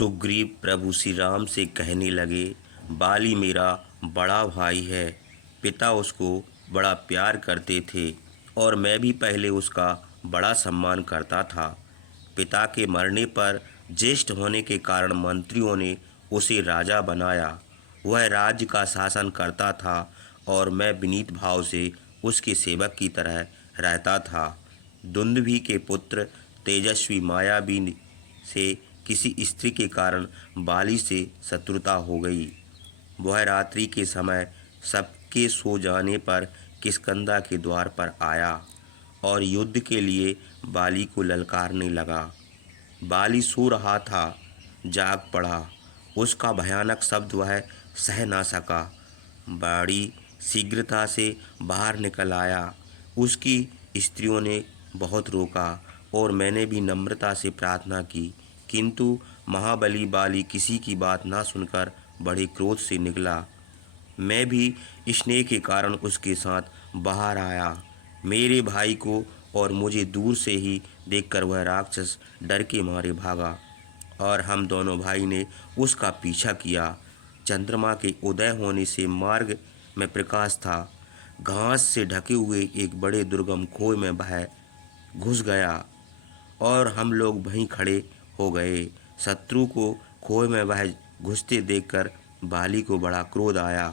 सुग्रीव प्रभु श्री राम से कहने लगे, बाली मेरा बड़ा भाई है। पिता उसको बड़ा प्यार करते थे और मैं भी पहले उसका बड़ा सम्मान करता था। पिता के मरने पर ज्येष्ठ होने के कारण मंत्रियों ने उसे राजा बनाया। वह राज्य का शासन करता था और मैं विनीत भाव से उसके सेवक की तरह रहता था। दुंदुभि के पुत्र तेजस्वी मायावी से किसी स्त्री के कारण बाली से शत्रुता हो गई। वह रात्रि के समय सबके सो जाने पर किष्किंधा के द्वार पर आया और युद्ध के लिए बाली को ललकारने लगा। बाली सो रहा था, जाग पड़ा। उसका भयानक शब्द वह सह ना सका। बड़ी शीघ्रता से बाहर निकल आया। उसकी स्त्रियों ने बहुत रोका और मैंने भी नम्रता से प्रार्थना की, किंतु महाबली बाली किसी की बात ना सुनकर बड़े क्रोध से निकला। मैं भी स्नेह के कारण उसके साथ बाहर आया। मेरे भाई को और मुझे दूर से ही देखकर वह राक्षस डर के मारे भागा और हम दोनों भाई ने उसका पीछा किया। चंद्रमा के उदय होने से मार्ग में प्रकाश था। घास से ढके हुए एक बड़े दुर्गम खोह में वह घुस गया और हम लोग वहीं खड़े हो गए। शत्रु को खोह में वह घुसते देखकर बाली को बड़ा क्रोध आया।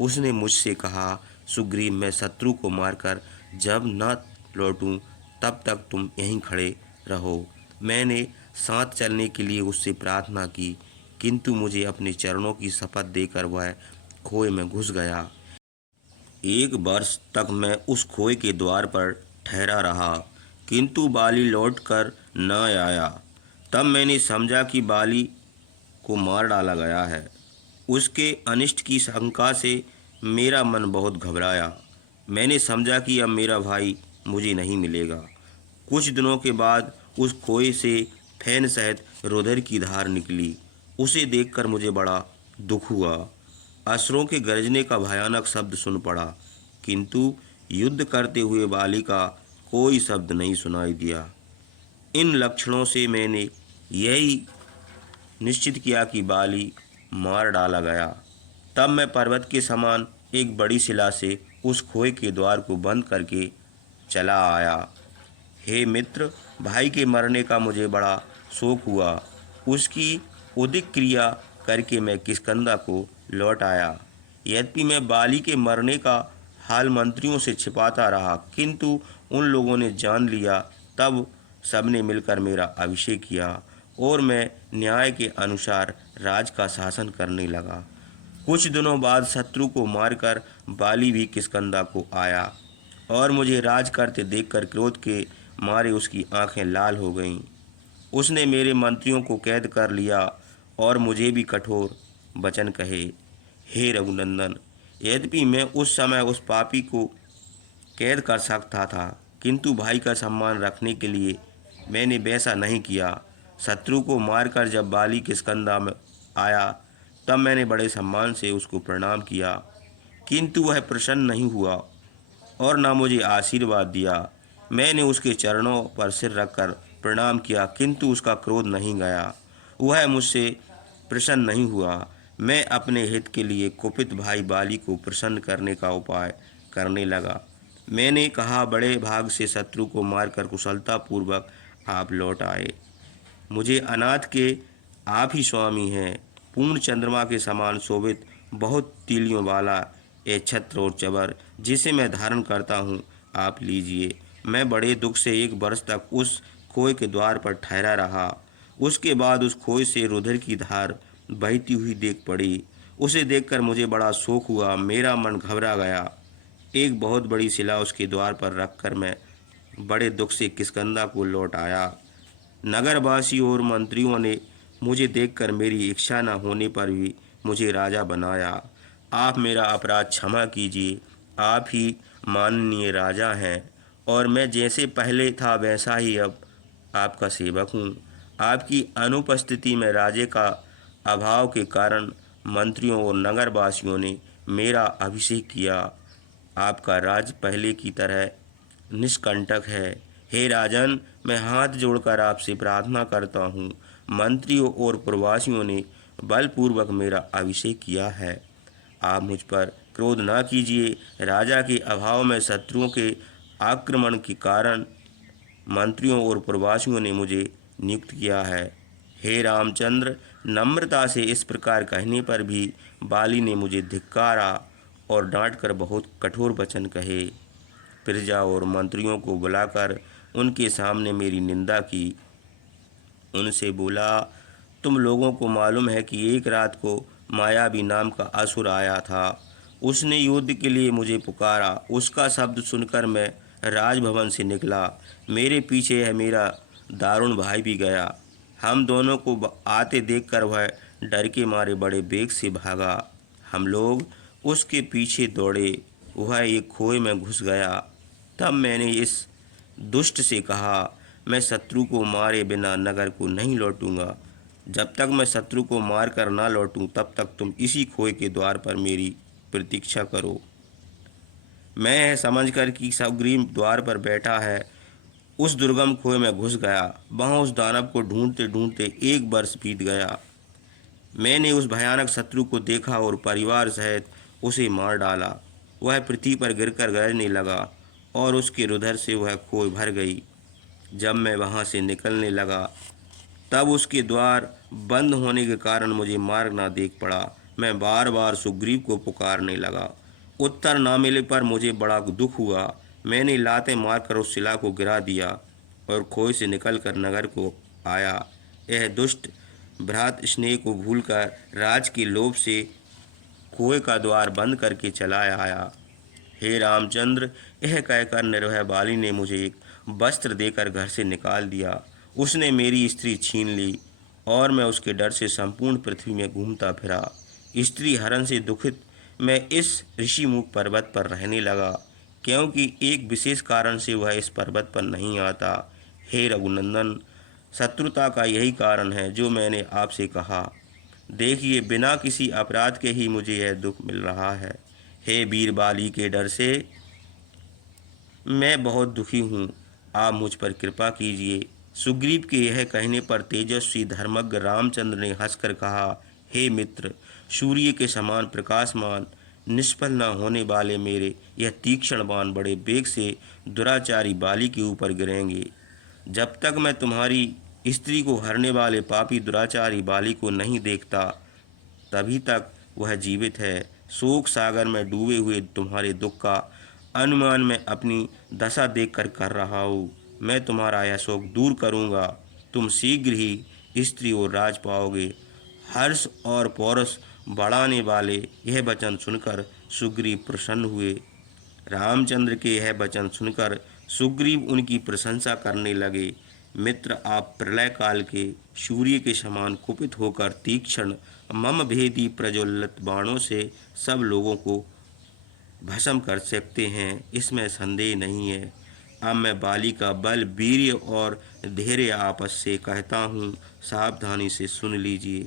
उसने मुझसे कहा, सुग्रीव, मैं शत्रु को मारकर जब न लौटूं तब तक तुम यहीं खड़े रहो। मैंने साथ चलने के लिए उससे प्रार्थना की, किंतु मुझे अपने चरणों की शपथ देकर वह खोह में घुस गया। 1 वर्ष तक मैं उस खोह के द्वार पर ठहरा रहा, किंतु बाली लौटकर न आया। तब मैंने समझा कि बाली को मार डाला गया है। उसके अनिष्ट की शंका से मेरा मन बहुत घबराया। मैंने समझा कि अब मेरा भाई मुझे नहीं मिलेगा। कुछ दिनों के बाद उस खोए से फैन सहित रुधिर की धार निकली। उसे देखकर मुझे बड़ा दुख हुआ। असुरों के गरजने का भयानक शब्द सुन पड़ा, किंतु युद्ध करते हुए बाली का कोई शब्द नहीं सुनाई दिया। इन लक्षणों से मैंने यही निश्चित किया कि बाली मार डाला गया। तब मैं पर्वत के समान एक बड़ी शिला से उस खोए के द्वार को बंद करके चला आया। हे मित्र, भाई के मरने का मुझे बड़ा शोक हुआ। उसकी उदिक क्रिया करके मैं किष्किंधा को लौट आया। यद्यपि मैं बाली के मरने का हाल मंत्रियों से छिपाता रहा, किंतु उन लोगों ने जान लिया। तब सबने मिलकर मेरा अभिषेक किया और मैं न्याय के अनुसार राज का शासन करने लगा। कुछ दिनों बाद शत्रु को मारकर बाली भी किष्किंधा को आया और मुझे राज करते देखकर क्रोध के मारे उसकी आंखें लाल हो गईं। उसने मेरे मंत्रियों को कैद कर लिया और मुझे भी कठोर वचन कहे। हे रघुनंदन, यद्यपि मैं उस समय उस पापी को कैद कर सकता था, किंतु भाई का सम्मान रखने के लिए मैंने वैसा नहीं किया। शत्रु को मारकर जब बाली किष्किंधा में आया, तब मैंने बड़े सम्मान से उसको प्रणाम किया, किंतु वह प्रसन्न नहीं हुआ और न मुझे आशीर्वाद दिया। मैंने उसके चरणों पर सिर रखकर प्रणाम किया, किंतु उसका क्रोध नहीं गया। वह मुझसे प्रसन्न नहीं हुआ। मैं अपने हित के लिए कुपित भाई बाली को प्रसन्न करने का उपाय करने लगा। मैंने कहा, बड़े भाग से शत्रु को मारकर कुशलतापूर्वक आप लौट आए। मुझे अनाथ के आप ही स्वामी हैं। पूर्ण चंद्रमा के समान शोभित बहुत तीलियों वाला ये छत्र और चबर जिसे मैं धारण करता हूँ, आप लीजिए। मैं बड़े दुख से 1 वर्ष तक उस खोह के द्वार पर ठहरा रहा। उसके बाद उस खोह से रुधिर की धार बहती हुई देख पड़ी। उसे देखकर मुझे बड़ा शोक हुआ। मेरा मन घबरा गया। एक बहुत बड़ी शिला उसके द्वार पर रखकर मैं बड़े दुख से किष्किंधा को लौट आया। नगरवासी और मंत्रियों ने मुझे देखकर मेरी इच्छा न होने पर भी मुझे राजा बनाया। आप मेरा अपराध क्षमा कीजिए। आप ही माननीय राजा हैं और मैं जैसे पहले था वैसा ही अब आपका सेवक हूँ। आपकी अनुपस्थिति में राज्य का अभाव के कारण मंत्रियों और नगरवासियों ने मेरा अभिषेक किया। आपका राज पहले की तरह निष्कंटक है। हे राजन, मैं हाथ जोड़कर आपसे प्रार्थना करता हूँ, मंत्रियों और प्रवासियों ने बलपूर्वक मेरा अभिषेक किया है। आप मुझ पर क्रोध न कीजिए। राजा के अभाव में शत्रुओं के आक्रमण के कारण मंत्रियों और प्रवासियों ने मुझे नियुक्त किया है। हे रामचंद्र, नम्रता से इस प्रकार कहने पर भी बाली ने मुझे धिक्कारा और डांटकर बहुत कठोर वचन कहे। प्रजा और मंत्रियों को बुलाकर उनके सामने मेरी निंदा की। उनसे बोला, तुम लोगों को मालूम है कि एक रात को मायावी नाम का असुर आया था। उसने युद्ध के लिए मुझे पुकारा। उसका शब्द सुनकर मैं राजभवन से निकला। मेरे पीछे है मेरा दारुण भाई भी गया। हम दोनों को आते देखकर वह डर के मारे बड़े बेग से भागा। हम लोग उसके पीछे दौड़े। वह एक खोए में घुस गया। तब मैंने इस दुष्ट से कहा, मैं शत्रु को मारे बिना नगर को नहीं लौटूंगा। जब तक मैं शत्रु को मार कर ना लौटूं तब तक तुम इसी खोए के द्वार पर मेरी प्रतीक्षा करो। मैं यह समझकर कि सुग्रीव द्वार पर बैठा है, उस दुर्गम खोए में घुस गया। वहाँ उस दानव को ढूंढते ढूंढते 1 वर्ष बीत गया। मैंने उस भयानक शत्रु को देखा और परिवार सहित उसे मार डाला। वह पृथ्वी पर गिरकर गरजने लगा और उसके रुधिर से वह खोए भर गई। जब मैं वहाँ से निकलने लगा तब उसके द्वार बंद होने के कारण मुझे मार्ग ना देख पड़ा। मैं बार बार सुग्रीव को पुकारने लगा। उत्तर ना मिले पर मुझे बड़ा दुख हुआ। मैंने लातें मारकर उस शिला को गिरा दिया और खोए से निकलकर नगर को आया। यह दुष्ट भ्रात स्नेह को भूलकर राज के लोभ से खोए का द्वार बंद करके चला आया। हे रामचंद्र, यह कहकर निर्भय बाली ने मुझे एक वस्त्र देकर घर से निकाल दिया। उसने मेरी स्त्री छीन ली और मैं उसके डर से संपूर्ण पृथ्वी में घूमता फिरा। स्त्री हरण से दुखित मैं इस ऋषिमुख पर्वत पर रहने लगा, क्योंकि एक विशेष कारण से वह इस पर्वत पर नहीं आता। हे रघुनंदन, शत्रुता का यही कारण है जो मैंने आपसे कहा। देखिए, बिना किसी अपराध के ही मुझे यह दुख मिल रहा है। हे वीर बाली के डर से मैं बहुत दुखी हूँ। आप मुझ पर कृपा कीजिए। सुग्रीव के यह कहने पर तेजस्वी धर्मज्ञ रामचंद्र ने हंसकर कहा, हे मित्र, सूर्य के समान प्रकाशमान निष्फल न होने वाले मेरे यह तीक्ष्ण बाण बड़े वेग से दुराचारी बाली के ऊपर गिरेंगे। जब तक मैं तुम्हारी स्त्री को हरने वाले पापी दुराचारी बाली को नहीं देखता तभी तक वह जीवित है। शोक सागर में डूबे हुए तुम्हारे दुख का अनुमान मैं अपनी दशा देखकर कर रहा हूँ। मैं तुम्हारा यह शोक दूर करूँगा। तुम शीघ्र ही स्त्री और राज पाओगे। हर्ष और पौरुष बढ़ाने वाले यह वचन सुनकर सुग्रीव प्रसन्न हुए। रामचंद्र के यह वचन सुनकर सुग्रीव उनकी प्रशंसा करने लगे। मित्र, आप प्रलय काल के सूर्य के समान कुपित होकर तीक्ष्ण मम भेदी प्रज्वलित बाणों से सब लोगों को भस्म कर सकते हैं, इसमें संदेह नहीं है। अब मैं बाली का बल, वीर्य और धैर्य आपस से कहता हूँ, सावधानी से सुन लीजिए।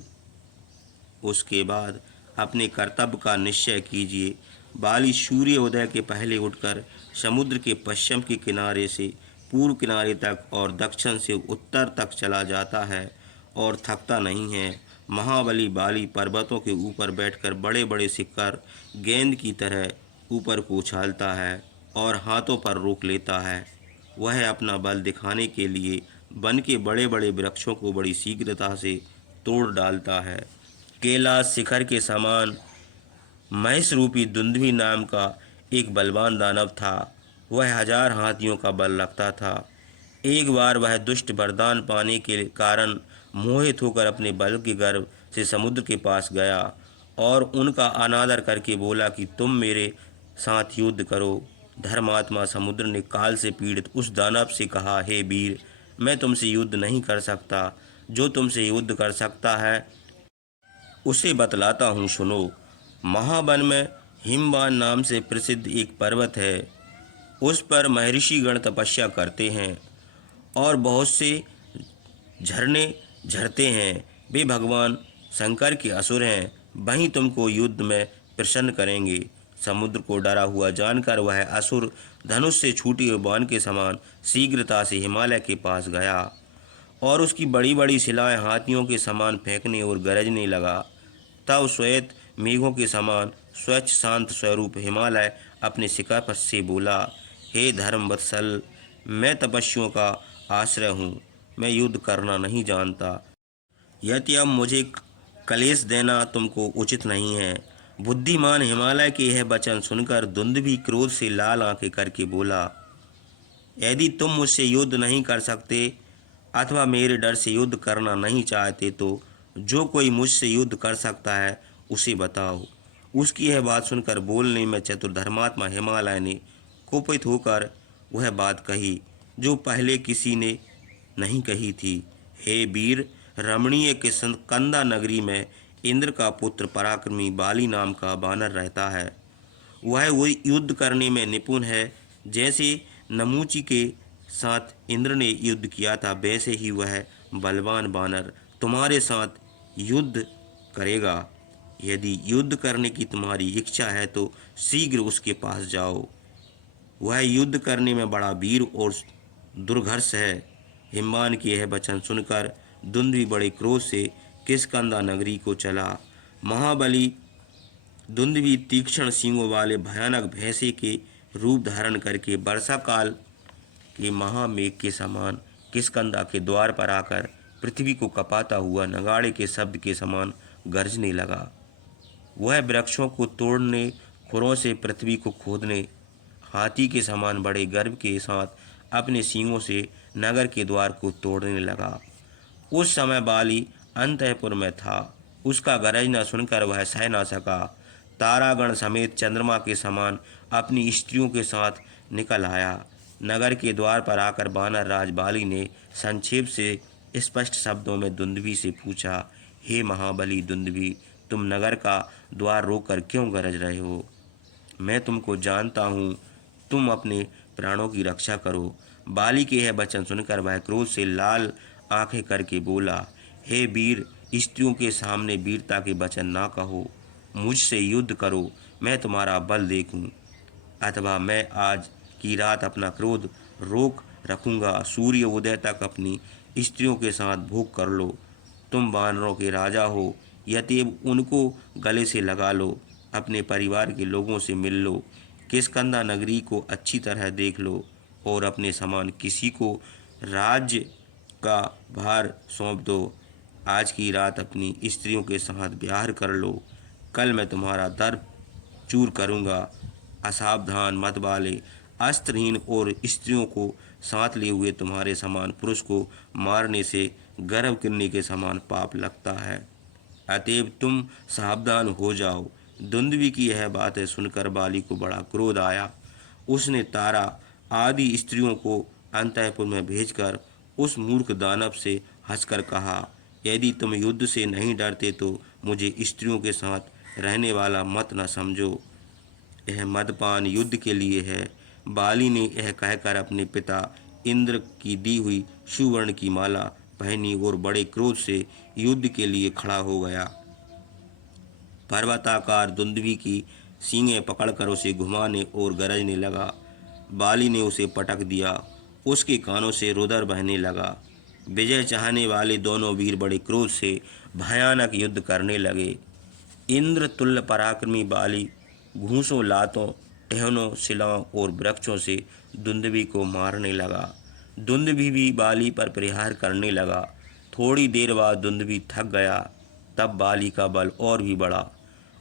उसके बाद अपने कर्तव्य का निश्चय कीजिए। बाली सूर्य उदय के पहले उठकर समुद्र के पश्चिम के किनारे से पूर्व किनारे तक और दक्षिण से उत्तर तक चला जाता है और थकता नहीं है। महाबली बाली पर्वतों के ऊपर बैठकर बड़े बड़े शिखर गेंद की तरह ऊपर को उछालता है और हाथों पर रोक लेता है। वह अपना बल दिखाने के लिए वन के बड़े बड़े वृक्षों को बड़ी शीघ्रता से तोड़ डालता है। कैलाश शिखर के समान महेश रूपी दुंदुभि नाम का एक बलवान दानव था। वह 1000 हाथियों का बल रखता था। एक बार वह दुष्ट वरदान पाने के कारण मोहित होकर अपने बल के गर्व से समुद्र के पास गया और उनका अनादर करके बोला कि तुम मेरे साथ युद्ध करो। धर्मात्मा समुद्र ने काल से पीड़ित उस दानव से कहा, हे वीर, मैं तुमसे युद्ध नहीं कर सकता। जो तुमसे युद्ध कर सकता है उसे बतलाता हूँ, सुनो। महावन में हिमवान नाम से प्रसिद्ध एक पर्वत है। उस पर महर्षिगण तपस्या करते हैं और बहुत से झरने झरते हैं। वे भगवान शंकर के असुर हैं। वहीं तुमको युद्ध में प्रसन्न करेंगे। समुद्र को डरा हुआ जानकर वह असुर धनुष से छूटे हुए बाण के समान शीघ्रता से हिमालय के पास गया और उसकी बड़ी बड़ी शिलाएं हाथियों के समान फेंकने और गरजने लगा। तब श्वेत मेघों के समान स्वच्छ शांत स्वरूप हिमालय अपने शिखर से बोला, हे धर्म वत्सल, मैं तपस्वियों का आश्रय हूँ। मैं युद्ध करना नहीं जानता। यदि अब मुझे कलेश देना तुमको उचित नहीं है। बुद्धिमान हिमालय के यह वचन सुनकर दुंदुभि क्रोध से लाल आंखें करके बोला, यदि तुम मुझसे युद्ध नहीं कर सकते अथवा मेरे डर से युद्ध करना नहीं चाहते तो जो कोई मुझसे युद्ध कर सकता है उसे बताओ। उसकी यह बात सुनकर बोलने में चतुर धर्मात्मा हिमालय ने कुपित होकर वह बात कही जो पहले किसी ने नहीं कही थी। हे वीर, रमणीय के कंदा नगरी में इंद्र का पुत्र पराक्रमी बाली नाम का बानर रहता है। वह वही युद्ध करने में निपुण है। जैसे नमूची के साथ इंद्र ने युद्ध किया था वैसे ही वह बलवान बानर तुम्हारे साथ युद्ध करेगा। यदि युद्ध करने की तुम्हारी इच्छा है तो शीघ्र उसके पास जाओ। वह युद्ध करने में बड़ा वीर और दुर्धर्ष है। हिमवान के यह वचन सुनकर दुंदुभि बड़े क्रोध से किष्किंधा नगरी को चला। महाबली दुंदुभि तीक्ष्ण सींगों वाले भयानक भैंसे के रूप धारण करके वर्षा काल के महामेघ के समान किष्किंधा के द्वार पर आकर पृथ्वी को कपाता हुआ नगाड़े के शब्द के समान गरजने लगा। वह वृक्षों को तोड़ने, खुरों से पृथ्वी को खोदने, हाथी के समान बड़े गर्व के साथ अपने सींगों से नगर के द्वार को तोड़ने लगा। उस समय बाली अंतःपुर में था। उसका गरजना सुनकर वह सह न सका। तारागण समेत चंद्रमा के समान अपनी स्त्रियों के साथ निकल आया। नगर के द्वार पर आकर बानर राज बाली ने संक्षेप से स्पष्ट शब्दों में दुंदुभि से पूछा, हे महाबली दुंदुभि, तुम नगर का द्वार रोककर क्यों गरज रहे हो? मैं तुमको जानता हूँ, तुम अपने प्राणों की रक्षा करो। बाली के यह वचन सुनकर वह क्रोध से लाल आंखें करके बोला, हे वीर, स्त्रियों के सामने वीरता के वचन ना कहो। मुझसे युद्ध करो, मैं तुम्हारा बल देखूं, अथवा मैं आज की रात अपना क्रोध रोक रखूंगा। सूर्य उदय तक अपनी स्त्रियों के साथ भोग कर लो। तुम वानरों के राजा हो, यतिव उनको गले से लगा लो। अपने परिवार के लोगों से मिल लो। किष्किंधा नगरी को अच्छी तरह देख लो और अपने समान किसी को राज्य का भार सौंप दो। आज की रात अपनी स्त्रियों के साथ ब्याह कर लो। कल मैं तुम्हारा दर चूर करूँगा। असावधान मत वाले, अस्त्रहीन और स्त्रियों को साथ लिए हुए तुम्हारे समान पुरुष को मारने से गर्भ गिरने के समान पाप लगता है। अतएव तुम सावधान हो जाओ। दुंदुभि की यह बातें सुनकर बाली को बड़ा क्रोध आया। उसने तारा आदि स्त्रियों को अंतःपुर में भेजकर उस मूर्ख दानव से हंसकर कहा, यदि तुम युद्ध से नहीं डरते तो मुझे स्त्रियों के साथ रहने वाला मत न समझो। यह मदपान युद्ध के लिए है। बाली ने यह कहकर अपने पिता इंद्र की दी हुई सुवर्ण की माला पहनी और बड़े क्रोध से युद्ध के लिए खड़ा हो गया। पर्वताकार दुंदुभि की सींगें पकड़कर उसे घुमाने और गरजने लगा। बाली ने उसे पटक दिया। उसके कानों से रुधिर बहने लगा। विजय चाहने वाले दोनों वीर बड़े क्रोध से भयानक युद्ध करने लगे। इंद्र तुल्य पराक्रमी बाली घूंसों, लातों, टहनों, शिलाओं और वृक्षों से दुंदुभि को मारने लगा। दुंदुभि भी बाली पर प्रहार करने लगा। थोड़ी देर बाद दुंदुभि थक गया। तब बाली का बल और भी बढ़ा।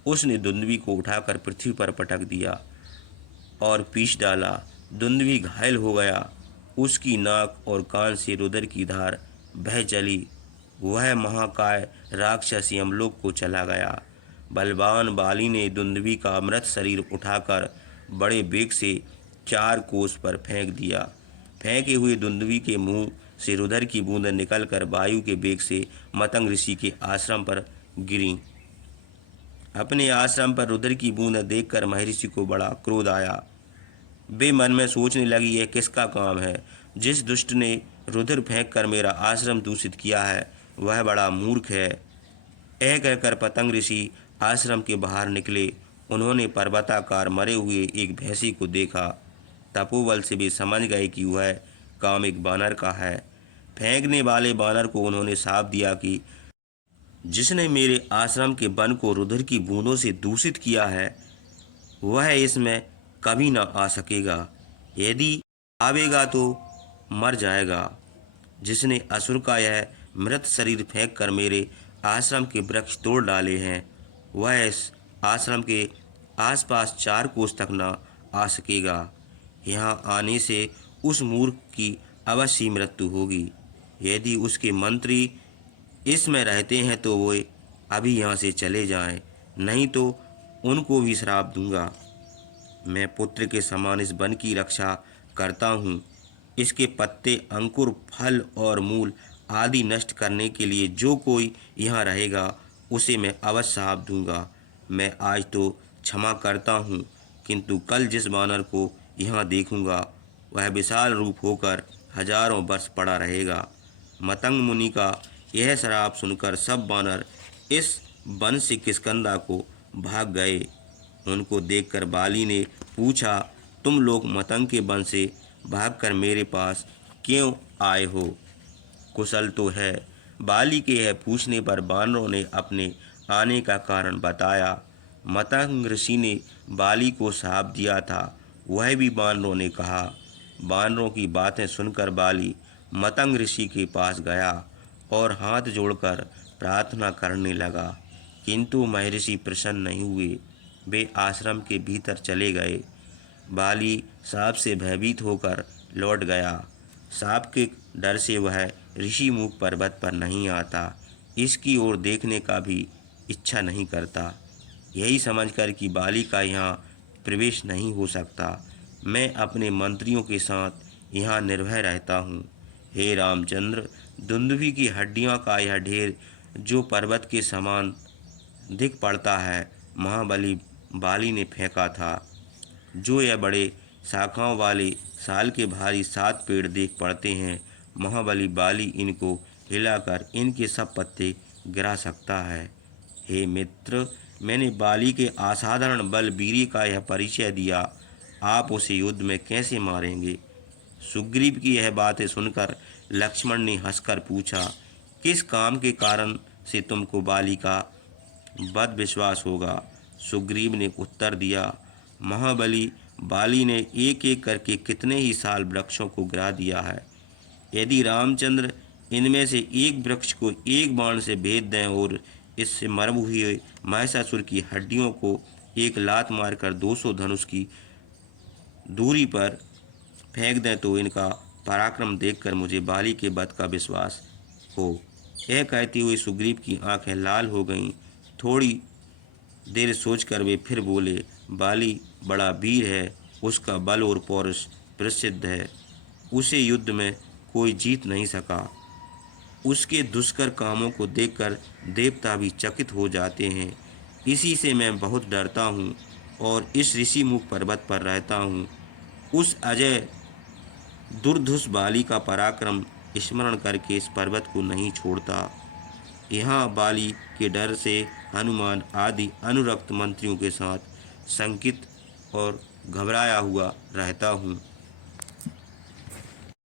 उसने दुंदुभि को उठाकर पृथ्वी पर पटक दिया और पीस डाला। दुंदुभि घायल हो गया। उसकी नाक और कान से रुधिर की धार बह चली। वह महाकाय राक्षस यमलोक को चला गया। बलवान बाली ने दुंदुभि का अमृत शरीर उठाकर बड़े वेग से 4 कोस पर फेंक दिया। फेंके हुए दुंदुभि के मुंह से रुधिर की बूंदें निकलकर वायु के वेग से मतंग ऋषि के आश्रम पर गिरीं। अपने आश्रम पर रुधिर की बूंदें देखकर महर्षि को बड़ा क्रोध आया। वे मन में सोचने लगी, यह किसका काम है? जिस दुष्ट ने रुधिर फेंक कर मेरा आश्रम दूषित किया है वह बड़ा मूर्ख है। यह कहकर पतंग ऋषि आश्रम के बाहर निकले। उन्होंने पर्वताकार मरे हुए एक भैंसी को देखा। तपोबल से वे समझ गए कि वह काम एक बानर का है। फेंकने वाले बानर को उन्होंने शाप दिया कि जिसने मेरे आश्रम के वन को रुधिर की बूंदों से दूषित किया है वह इसमें कभी ना आ सकेगा। यदि आवेगा तो मर जाएगा। जिसने असुर का यह मृत शरीर फेंक कर मेरे आश्रम के वृक्ष तोड़ डाले हैं वह इस आश्रम के आसपास 4 कोस तक न आ सकेगा। यहाँ आने से उस मूर्ख की अवश्य मृत्यु होगी। यदि उसके मंत्री इसमें रहते हैं तो वे अभी यहाँ से चले जाएं, नहीं तो उनको भी श्राप दूंगा। मैं पुत्र के समान इस वन की रक्षा करता हूँ। इसके पत्ते, अंकुर, फल और मूल आदि नष्ट करने के लिए जो कोई यहाँ रहेगा उसे मैं अवश्य श्राप दूंगा। मैं आज तो क्षमा करता हूँ, किंतु कल जिस बानर को यहाँ देखूंगा वह विशाल रूप होकर हजारों वर्ष पड़ा रहेगा। मतंग मुनि का यह श्राप सुनकर सब बानर इस वन से किष्किंधा को भाग गए। उनको देखकर बाली ने पूछा, तुम लोग मतंग के वन से भागकर मेरे पास क्यों आए हो? कुशल तो है। बाली के यह पूछने पर बानरों ने अपने आने का कारण बताया। मतंग ऋषि ने बाली को शाप दिया था, वह भी बानरों ने कहा। बानरों की बातें सुनकर बाली मतंग ऋषि के पास गया और हाथ जोड़कर प्रार्थना करने लगा, किंतु महर्षि प्रसन्न नहीं हुए। वे आश्रम के भीतर चले गए। बाली सांप से भयभीत होकर लौट गया। सांप के डर से वह ऋषि मुख पर्वत पर नहीं आता, इसकी ओर देखने का भी इच्छा नहीं करता। यही समझकर कि बाली का यहाँ प्रवेश नहीं हो सकता, मैं अपने मंत्रियों के साथ यहाँ निर्भय रहता हूँ। हे रामचंद्र, दुंदुभी की हड्डियों का यह ढेर जो पर्वत के समान दिख पड़ता है महाबली बाली ने फेंका था। जो यह बड़े शाखाओं वाले साल के भारी 7 पेड़ देख पड़ते हैं, महाबली बाली इनको हिलाकर इनके सब पत्ते गिरा सकता है। हे मित्र, मैंने बाली के असाधारण बल वीर्य का यह परिचय दिया, आप उसे युद्ध में कैसे मारेंगे? सुग्रीव की यह बातें सुनकर लक्ष्मण ने हंसकर पूछा, किस काम के कारण से तुमको बाली का बद विश्वास होगा? सुग्रीव ने उत्तर दिया, महाबली बाली ने एक एक करके कितने ही साल वृक्षों को गिरा दिया है। यदि रामचंद्र इनमें से एक वृक्ष को एक बाण से भेद दें और इससे मरे हुए महिषासुर की हड्डियों को एक लात मारकर 200 धनुष की दूरी पर फेंक दें तो इनका पराक्रम देखकर मुझे बाली के वध का विश्वास हो। यह कहते हुए सुग्रीव की आंखें लाल हो गईं। थोड़ी देर सोचकर वे फिर बोले, बाली बड़ा वीर है, उसका बल और पौरुष प्रसिद्ध है, उसे युद्ध में कोई जीत नहीं सका। उसके दुष्कर कामों को देखकर देवता भी चकित हो जाते हैं। इसी से मैं बहुत डरता हूँ और इस ऋषिमुख पर्वत पर रहता हूँ। उस अजय दुर्धुष बाली का पराक्रम स्मरण करके इस पर्वत को नहीं छोड़ता। यहाँ बाली के डर से हनुमान आदि अनुरक्त मंत्रियों के साथ शंकित और घबराया हुआ रहता हूँ।